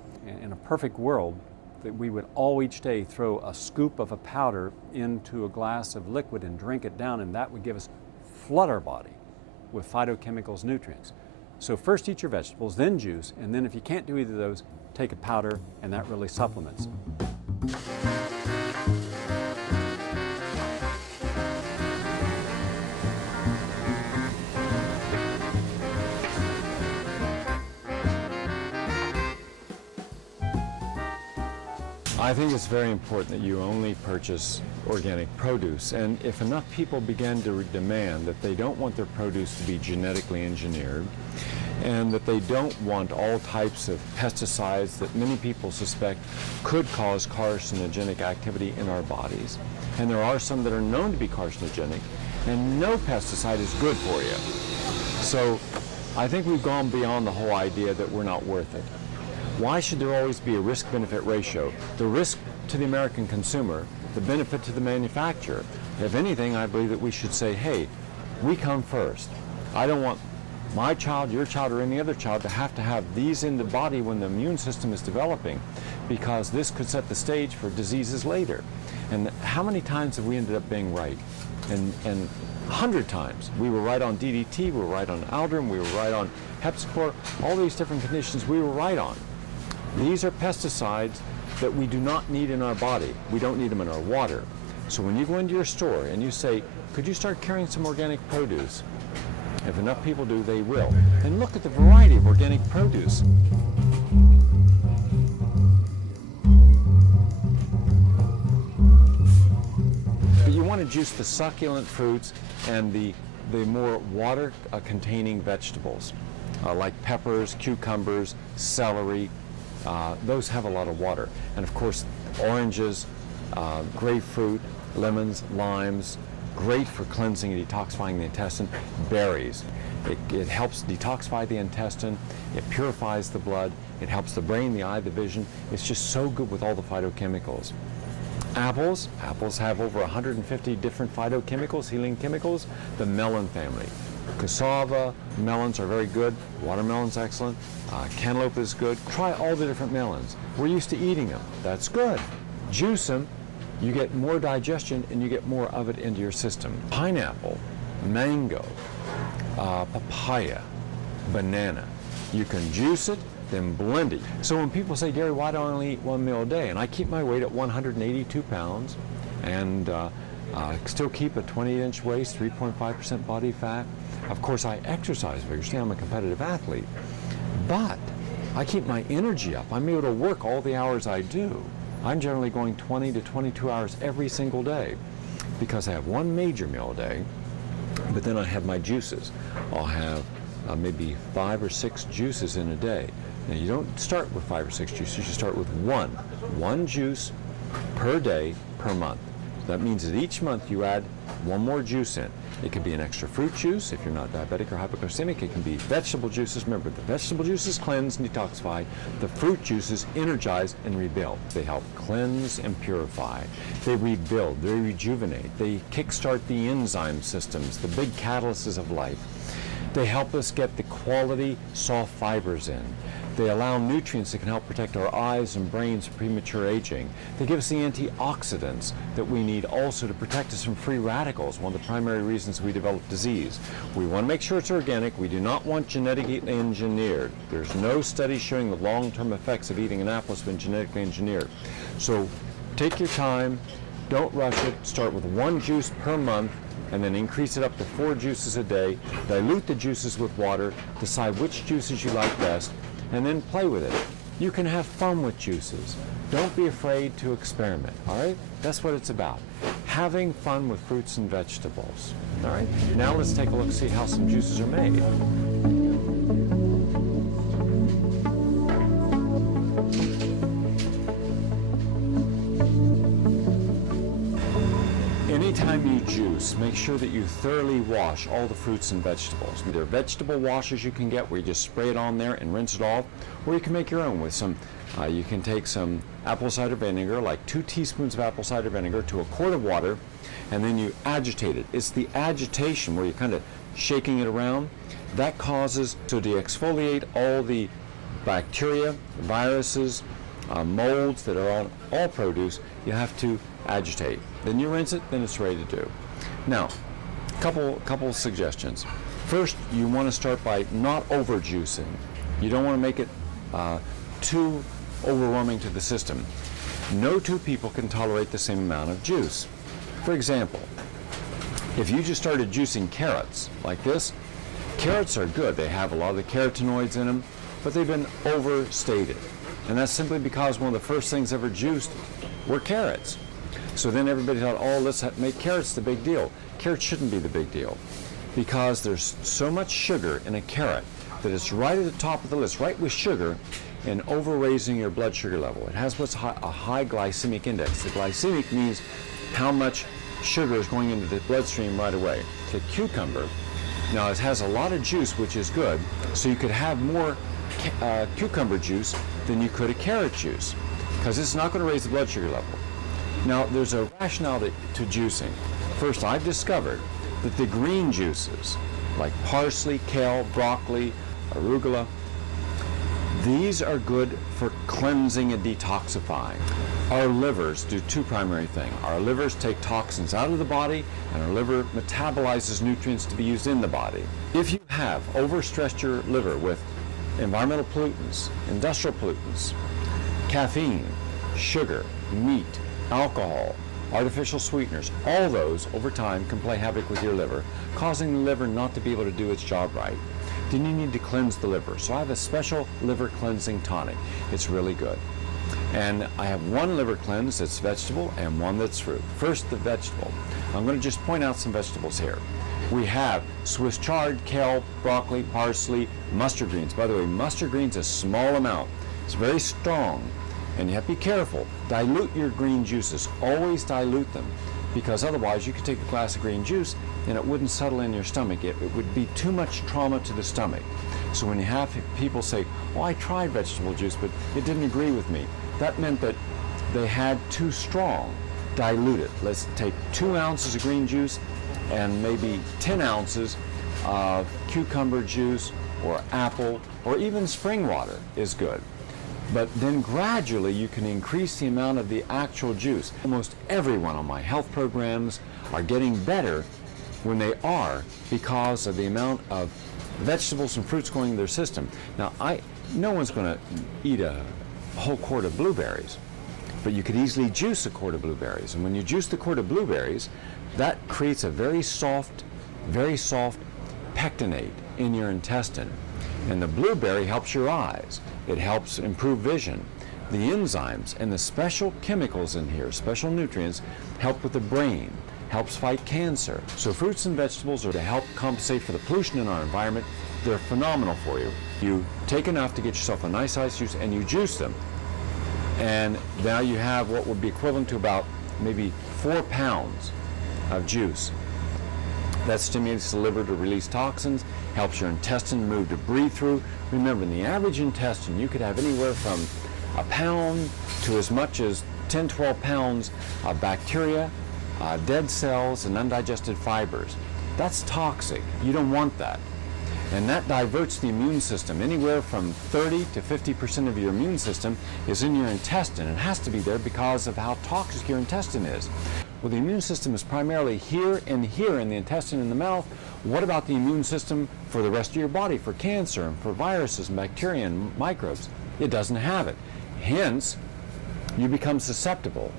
In a perfect world, that we would all each day throw a scoop of a powder into a glass of liquid and drink it down, and that would give us, flood our body with phytochemicals, nutrients. So first eat your vegetables, then juice, and then if you can't do either of those, take a powder, and that really supplements. I think it's very important that you only purchase organic produce, and if enough people begin to demand that they don't want their produce to be genetically engineered, and that they don't want all types of pesticides that many people suspect could cause carcinogenic activity in our bodies. And there are some that are known to be carcinogenic, and no pesticide is good for you. So I think we've gone beyond the whole idea that we're not worth it. Why should there always be a risk-benefit ratio? The risk to the American consumer, the benefit to the manufacturer. If anything, I believe that we should say, hey, we come first. I don't want my child, your child, or any other child to have these in the body when the immune system is developing, because this could set the stage for diseases later. And how many times have we ended up being right? And 100 times. We were right on DDT, we were right on Aldrin, we were right on Hepsicor, all these different conditions we were right on. These are pesticides that we do not need in our body. We don't need them in our water. So when you go into your store and you say, could you start carrying some organic produce? If enough people do, they will. And look at the variety of organic produce. But you want to juice the succulent fruits and the more water-containing vegetables, like peppers, cucumbers, celery. Those have a lot of water. And of course, oranges, grapefruit, lemons, limes, great for cleansing and detoxifying the intestine. Berries. It helps detoxify the intestine. It purifies the blood. It helps the brain, the eye, the vision. It's just so good with all the phytochemicals. Apples. Apples have over 150 different phytochemicals, healing chemicals. The melon family. Cassava, melons are very good. Watermelon's excellent. Cantaloupe is good. Try all the different melons. We're used to eating them. That's good. Juice them. You get more digestion and you get more of it into your system. Pineapple, mango, papaya, banana. You can juice it, then blend it. So when people say, Gary, why do I only eat one meal a day? And I keep my weight at 182 pounds and still keep a 20-inch waist, 3.5% body fat. Of course, I exercise vigorously. I'm a competitive athlete. But I keep my energy up. I'm able to work all the hours I do. I'm generally going 20 to 22 hours every single day because I have one major meal a day, but then I have my juices. I'll have maybe 5 or 6 juices in a day. Now, you don't start with 5 or 6 juices. You start with one juice per day per month. That means that each month you add one more juice in. It could be an extra fruit juice if you're not diabetic or hypoglycemic. It can be vegetable juices. Remember, the vegetable juices cleanse and detoxify. The fruit juices energize and rebuild. They help cleanse and purify. They rebuild. They rejuvenate. They kickstart the enzyme systems, the big catalysts of life. They help us get the quality soft fibers in. They allow nutrients that can help protect our eyes and brains from premature aging. They give us the antioxidants that we need also to protect us from free radicals, one of the primary reasons we develop disease. We want to make sure it's organic. We do not want genetically engineered. There's no study showing the long-term effects of eating an apple has been genetically engineered. So take your time, don't rush it, start with one juice per month, and then increase it up to 4 juices a day. Dilute the juices with water, decide which juices you like best, and then play with it. You can have fun with juices. Don't be afraid to experiment, all right? That's what it's about. Having fun with fruits and vegetables, all right? Now let's take a look and see how some juices are made. Anytime you juice, make sure that you thoroughly wash all the fruits and vegetables. There are vegetable washers you can get where you just spray it on there and rinse it off, or you can make your own with some, you can take some apple cider vinegar, like 2 teaspoons of apple cider vinegar to a quart of water, and then you agitate it. It's the agitation where you're kind of shaking it around that causes to de-exfoliate all the bacteria, viruses, molds that are on all produce. You have to agitate. Then you rinse it, then it's ready to do. Now, couple suggestions. First, you want to start by not over juicing. You don't want to make it too overwhelming to the system. No 2 people can tolerate the same amount of juice. For example, if you just started juicing carrots like this, carrots are good. They have a lot of the carotenoids in them, but they've been overstated. And that's simply because one of the first things ever juiced were carrots. So then everybody thought, oh, let's make carrots the big deal. Carrots shouldn't be the big deal because there's so much sugar in a carrot that it's right at the top of the list, right with sugar, in over-raising your blood sugar level. It has what's a high glycemic index. The glycemic means how much sugar is going into the bloodstream right away. The cucumber, now it has a lot of juice, which is good, so you could have more cucumber juice than you could a carrot juice, because it's not going to raise the blood sugar level. Now, there's a rationale to juicing. First, I've discovered that the green juices, like parsley, kale, broccoli, arugula, these are good for cleansing and detoxifying. Our livers do two primary things. Our livers take toxins out of the body, and our liver metabolizes nutrients to be used in the body. If you have overstressed your liver with environmental pollutants, industrial pollutants, caffeine, sugar, meat, alcohol, artificial sweeteners, all those over time can play havoc with your liver, causing the liver not to be able to do its job right. Then you need to cleanse the liver. So I have a special liver cleansing tonic. It's really good. And I have one liver cleanse that's vegetable and one that's fruit. First, the vegetable. I'm going to just point out some vegetables here. We have Swiss chard, kale, broccoli, parsley, mustard greens. By the way, mustard greens, a small amount. It's very strong, and you have to be careful. Dilute your green juices. Always dilute them, because otherwise you could take a glass of green juice and it wouldn't settle in your stomach. It would be too much trauma to the stomach. So when you have people say, oh, I tried vegetable juice, but it didn't agree with me, that meant that they had too strong. Dilute it. Let's take 2 ounces of green juice and maybe 10 ounces of cucumber juice or apple, or even spring water is good. But then gradually you can increase the amount of the actual juice. Almost everyone on my health programs are getting better when they are, because of the amount of vegetables and fruits going into their system. Now, no one's going to eat a whole quart of blueberries, but you could easily juice a quart of blueberries. And when you juice the quart of blueberries, that creates a very soft pectinate in your intestine. And the blueberry helps your eyes. It helps improve vision. The enzymes and the special chemicals in here, special nutrients, help with the brain, helps fight cancer. So fruits and vegetables are to help compensate for the pollution in our environment. They're phenomenal for you. You take enough to get yourself a nice ice juice and you juice them. And now you have what would be equivalent to about maybe 4 pounds of juice. That stimulates the liver to release toxins, helps your intestine move to breathe through. Remember, in the average intestine, you could have anywhere from a pound to as much as 10, 12 pounds of bacteria, dead cells, and undigested fibers. That's toxic. You don't want that. And that diverts the immune system. Anywhere from 30 to 50% of your immune system is in your intestine. It has to be there because of how toxic your intestine is. Well, the immune system is primarily here in the intestine and the mouth. What about the immune system for the rest of your body, for cancer and for viruses and bacteria and microbes? It doesn't have it. Hence, you become susceptible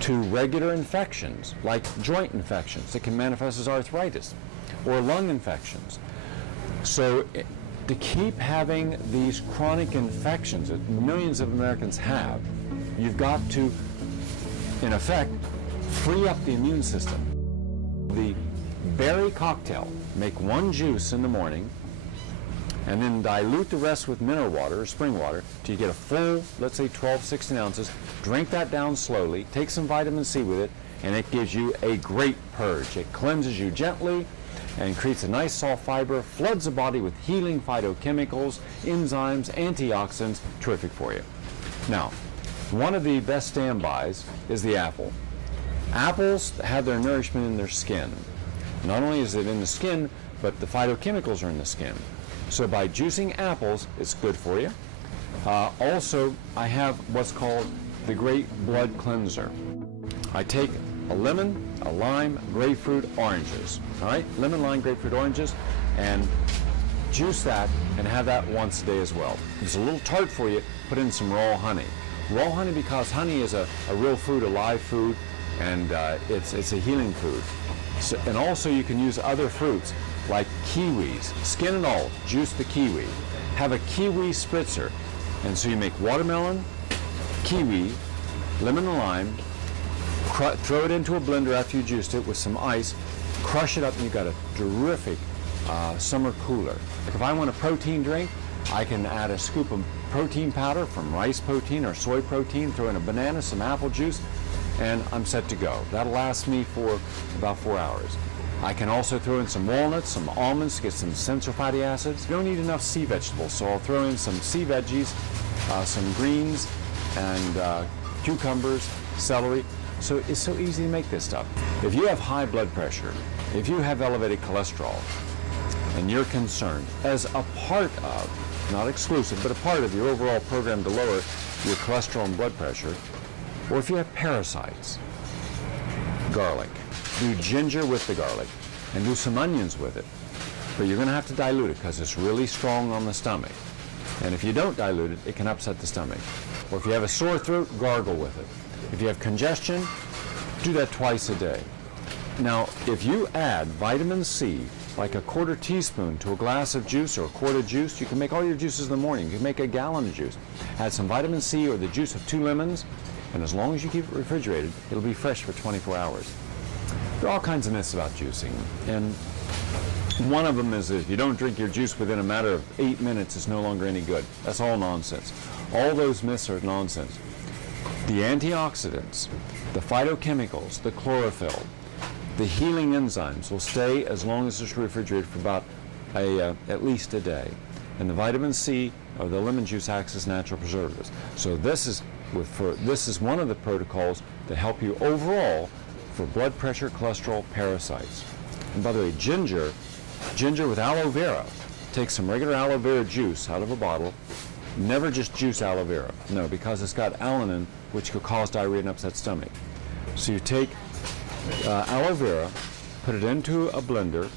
to regular infections, like joint infections that can manifest as arthritis, or lung infections. So to keep having these chronic infections that millions of Americans have, you've got to, in effect, free up the immune system. The berry cocktail, make 1 juice in the morning, and then dilute the rest with mineral water or spring water till you get a full, let's say 12, 16 ounces. Drink that down slowly, take some vitamin C with it, and it gives you a great purge. It cleanses you gently and creates a nice soft fiber, floods the body with healing phytochemicals, enzymes, antioxidants, terrific for you. Now, one of the best standbys is the apple. Apples have their nourishment in their skin. Not only is it in the skin, but the phytochemicals are in the skin. So by juicing apples, it's good for you. Also, I have what's called the Great Blood Cleanser. I take a lemon, a lime, grapefruit, oranges. All right, lemon, lime, grapefruit, oranges, and juice that and have that once a day as well. It's a little tart for you. Put in some raw honey. Raw honey, because honey is a real food, a live food, and it's a healing food. So, and also you can use other fruits like kiwis, skin and all, juice the kiwi. Have a kiwi spritzer. And so you make watermelon, kiwi, lemon and lime, throw it into a blender after you juiced it with some ice, crush it up, and you've got a terrific summer cooler. If I want a protein drink, I can add a scoop of protein powder from rice protein or soy protein, throw in a banana, some apple juice, and I'm set to go. That'll last me for about 4 hours. I can also throw in some walnuts, some almonds to get some essential fatty acids. You don't need enough sea vegetables, so I'll throw in some sea veggies, some greens, and cucumbers, celery. So it's so easy to make this stuff. If you have high blood pressure, if you have elevated cholesterol, and you're concerned, as a part of, not exclusive, but a part of your overall program to lower your cholesterol and blood pressure, or if you have parasites, garlic. Do ginger with the garlic and do some onions with it. But you're going to have to dilute it because it's really strong on the stomach. And if you don't dilute it, it can upset the stomach. Or if you have a sore throat, gargle with it. If you have congestion, do that twice a day. Now, if you add vitamin C, like a quarter teaspoon to a glass of juice or a quart of juice, you can make all your juices in the morning. You can make a gallon of juice. Add some vitamin C or the juice of 2 lemons, and as long as you keep it refrigerated, it'll be fresh for 24 hours. There are all kinds of myths about juicing, and one of them is that if you don't drink your juice within a matter of 8 minutes, it's no longer any good. That's all nonsense. All those myths are nonsense. The antioxidants, the phytochemicals, the chlorophyll, the healing enzymes will stay as long as it's refrigerated for about at least a day. And the vitamin C or the lemon juice acts as natural preservatives. So this is one of the protocols that help you overall for blood pressure, cholesterol, parasites. And by the way, ginger with aloe vera. Take some regular aloe vera juice out of a bottle. Never just juice aloe vera. No, because it's got alanine, which could cause diarrhea and upset stomach. So you take aloe vera, put it into a blender,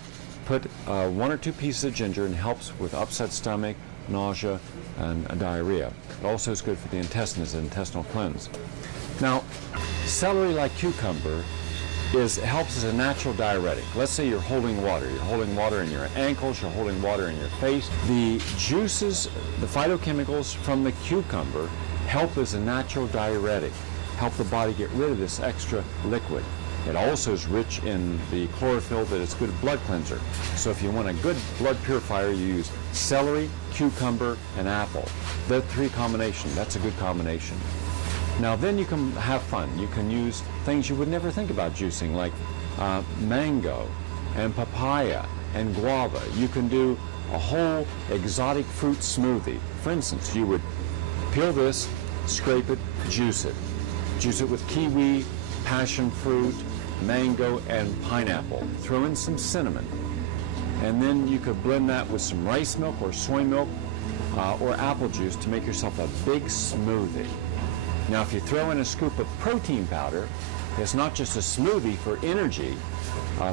put 1 or 2 pieces of ginger, and it helps with upset stomach, nausea, and diarrhea. It also is good for the intestines, an intestinal cleanse. Now, celery, like cucumber, helps as a natural diuretic. Let's say you're holding water. You're holding water in your ankles, you're holding water in your face. The juices, the phytochemicals from the cucumber help as a natural diuretic, help the body get rid of this extra liquid. It also is rich in the chlorophyll that is a good blood cleanser. So if you want a good blood purifier, you use celery, cucumber, and apple. That 3 combination, that's a good combination. Now then you can have fun. You can use things you would never think about juicing, like mango and papaya and guava. You can do a whole exotic fruit smoothie. For instance, you would peel this, scrape it, juice it. Juice it with kiwi, passion fruit, mango, and pineapple. Throw in some cinnamon. And then you could blend that with some rice milk or soy milk or apple juice to make yourself a big smoothie. Now, if you throw in a scoop of protein powder, it's not just a smoothie for energy,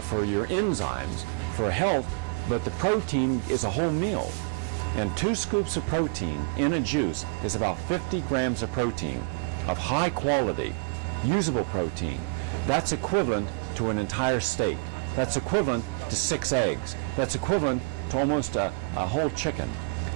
for your enzymes, for health, but the protein is a whole meal. And 2 scoops of protein in a juice is about 50 grams of protein, of high quality, usable protein. That's equivalent to an entire steak. That's equivalent to 6 eggs. That's equivalent to almost a whole chicken.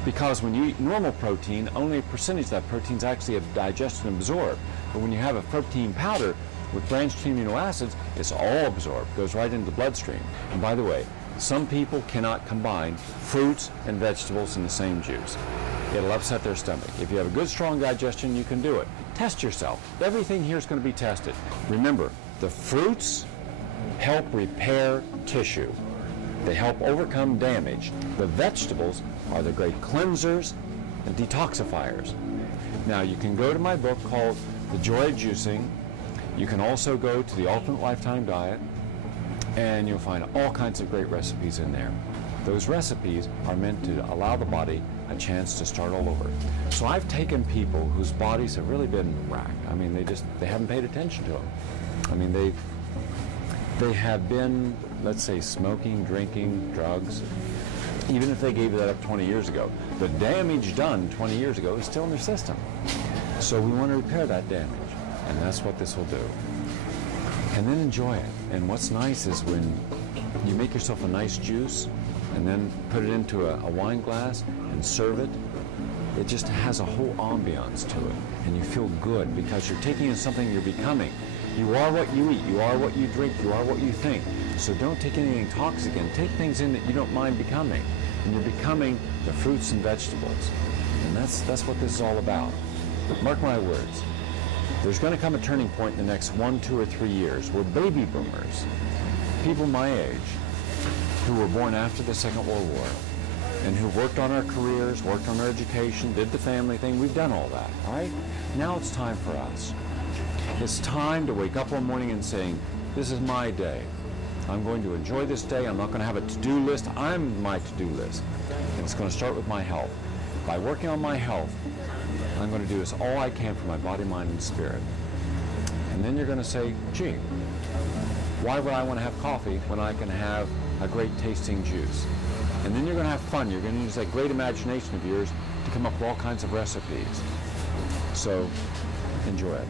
Because when you eat normal protein, only a percentage of that protein is actually digested and absorbed. But when you have a protein powder with branched amino acids, it's all absorbed, goes right into the bloodstream. And by the way, some people cannot combine fruits and vegetables in the same juice. It'll upset their stomach. If you have a good, strong digestion, you can do it. Test yourself. Everything here is going to be tested. Remember, the fruits help repair tissue. They help overcome damage. The vegetables are the great cleansers and detoxifiers. Now, you can go to my book called The Joy of Juicing. You can also go to the Ultimate Lifetime Diet, and you'll find all kinds of great recipes in there. Those recipes are meant to allow the body a chance to start all over. So I've taken people whose bodies have really been racked. I mean, they haven't paid attention to them. I mean, they have been, let's say, smoking, drinking, drugs. Even if they gave that up 20 years ago, the damage done 20 years ago is still in their system. So we want to repair that damage, and that's what this will do. And then enjoy it. And what's nice is when you make yourself a nice juice and then put it into a wine glass and serve it, it just has a whole ambiance to it. And you feel good because you're taking in something you're becoming. You are what you eat. You are what you drink. You are what you think. So don't take anything toxic in. Take things in that you don't mind becoming. And you're becoming the fruits and vegetables. And that's what this is all about. Mark my words. There's going to come a turning point in the next 1, 2, or 3 years where baby boomers, people my age, who were born after the Second World War, and who worked on our careers, worked on our education, did the family thing, we've done all that, all right? Now it's time for us. It's time to wake up one morning and saying, this is my day. I'm going to enjoy this day. I'm not going to have a to-do list. I'm my to-do list. And it's going to start with my health. By working on my health, I'm going to do this all I can for my body, mind, and spirit. And then you're going to say, gee, why would I want to have coffee when I can have a great tasting juice? And then you're going to have fun. You're going to use that great imagination of yours to come up with all kinds of recipes. So enjoy it.